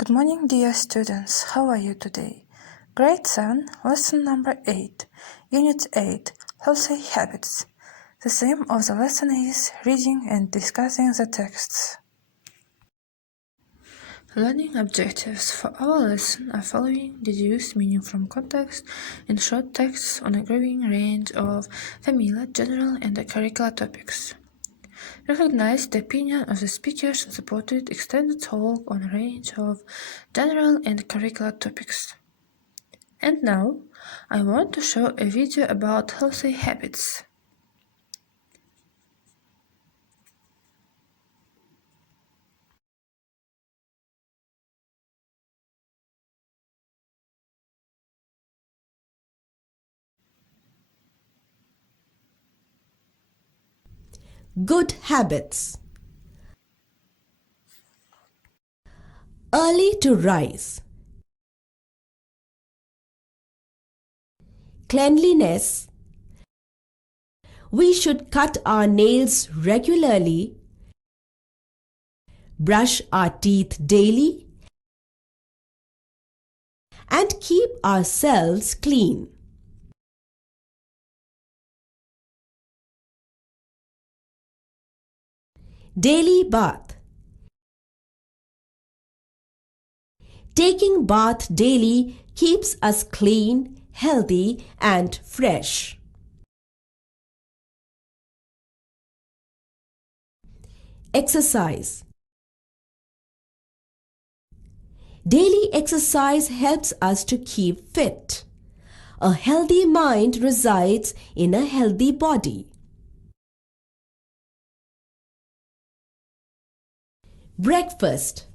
Good morning, dear students. How are you today? Grade 7, lesson number 8, Unit 8, Healthy Habits. The theme of the lesson is reading and discussing the texts. Learning objectives for our lesson are following: deduce meaning from context in short texts on a growing range of familiar, general, and curricular topics. Recognize the opinion of the speakers and supported extended talk on a range of general and curricular topics. And now, I want to show a video about healthy habits. Good habits. Early to rise. Cleanliness. We should cut our nails regularly, brush our teeth daily, and keep ourselves clean. Daily bath. Taking bath daily keeps us clean, healthy, and fresh. Exercise. Daily exercise helps us to keep fit. A healthy mind resides in a healthy body. Breakfast.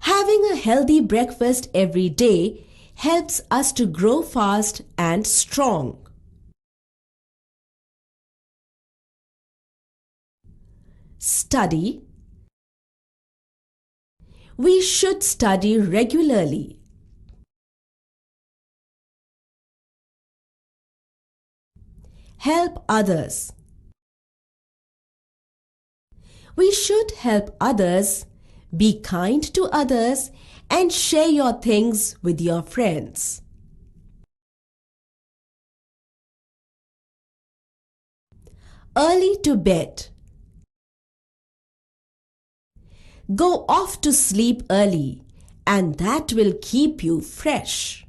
Having a healthy breakfast every day helps us to grow fast and strong. Study. We should study regularly. Help others. We should help others, be kind to others, and share your things with your friends. Early to bed. Go off to sleep early, and that will keep you fresh.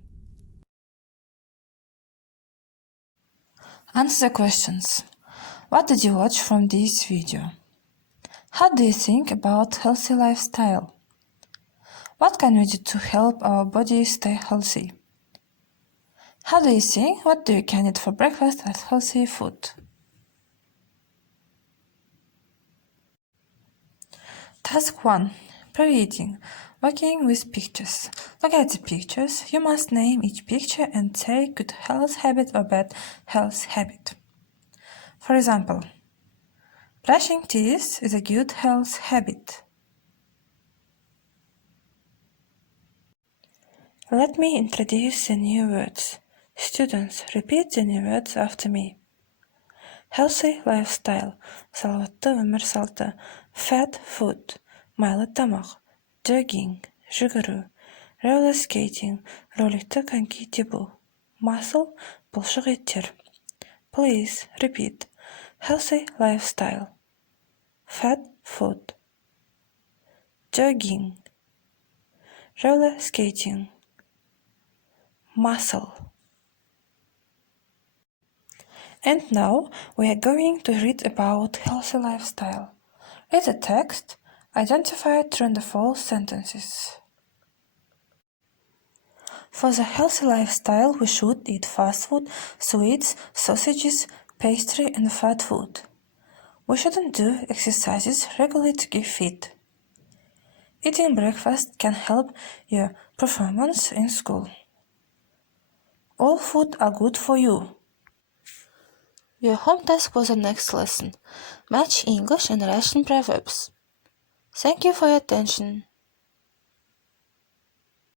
Answer the questions. What did you watch from this video? How do you think about healthy lifestyle? What can we do to help our body stay healthy? How do you think what do you can eat for breakfast as healthy food? Task 1. Pre-reading. Working with pictures. Look at the pictures. You must name each picture and say good health habit or bad health habit. For example, brushing teeth is a good health habit. Let me introduce the new words. Students, repeat the new words after me. Healthy lifestyle, салауатты өмір салты, fat food, майлы тамақ, jogging, жүгіру, roller skating, роликті коньки тебу, muscle, бұлшық еттер. Please repeat. Healthy lifestyle, fat food, jogging, roller skating, muscle. And now we are going to read about healthy lifestyle. Read the text, identify true and false sentences. For the healthy lifestyle, we should eat fast food, sweets, sausages, pastry, and fat food. We shouldn't do exercises regularly to get fit. Eating breakfast can help your performance in school. All food are good for you. Your home task for the next lesson. Match English and Russian proverbs. Thank you for your attention.